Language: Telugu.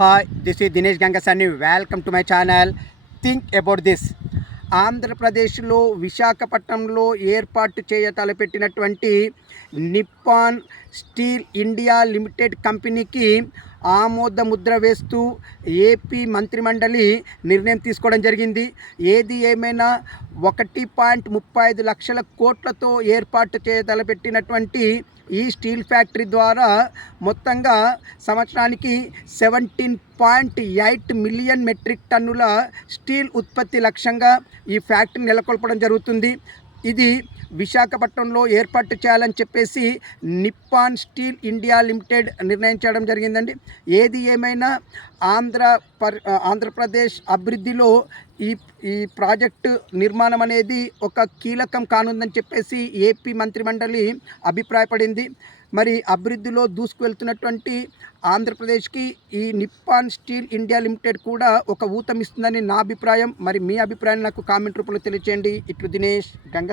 Hi, this is Dinesh Gangasani. Welcome to my channel. Think about this. ఆంధ్రప్రదేశ్లో విశాఖపట్నంలో ఏర్పాటు తలపెట్టినటువంటి నిప్పాన్ స్టీల్ ఇండియా లిమిటెడ్ కంపెనీకి ఆమోద ముద్ర వేస్తూ ఏపీ మంత్రిమండలి నిర్ణయం తీసుకోవడం జరిగింది. ఏది ఏమైనా 1.35 లక్షల కోట్లతో ఏర్పాటు తలపెట్టినటువంటి ఈ స్టీల్ ఫ్యాక్టరీ ద్వారా మొత్తంగా సంవత్సరానికి 17.8 మిలియన్ మెట్రిక్ టన్నుల స్టీల్ ఉత్పత్తి లక్ష్యంగా ఈ ఫ్యాక్టరీ నెలకొల్పడం జరుగుతుంది. ఇది విశాఖపట్నంలో ఏర్పాటు చేయాలని చెప్పేసి నిప్పాన్ స్టీల్ ఇండియా లిమిటెడ్ నిర్ణయించడం జరిగిందండి. ఏది ఏమైనా ఆంధ్రప్రదేశ్ అభివృద్ధిలో ఈ ప్రాజెక్టు నిర్మాణం అనేది ఒక కీలకం కానుందని చెప్పేసి ఏపీ మంత్రిమండలి అభిప్రాయపడింది. మరి అభివృద్ధిలో దూసుకువెళ్తున్నటువంటి ఆంధ్రప్రదేశ్కి ఈ నిప్పాన్ స్టీల్ ఇండియా లిమిటెడ్ కూడా ఒక ఊతమిస్తుందని నా అభిప్రాయం. మరి మీ అభిప్రాయం నాకు కామెంట్ రూపంలో తెలియచేయండి. ఇట్లు దినేష్ గంగ.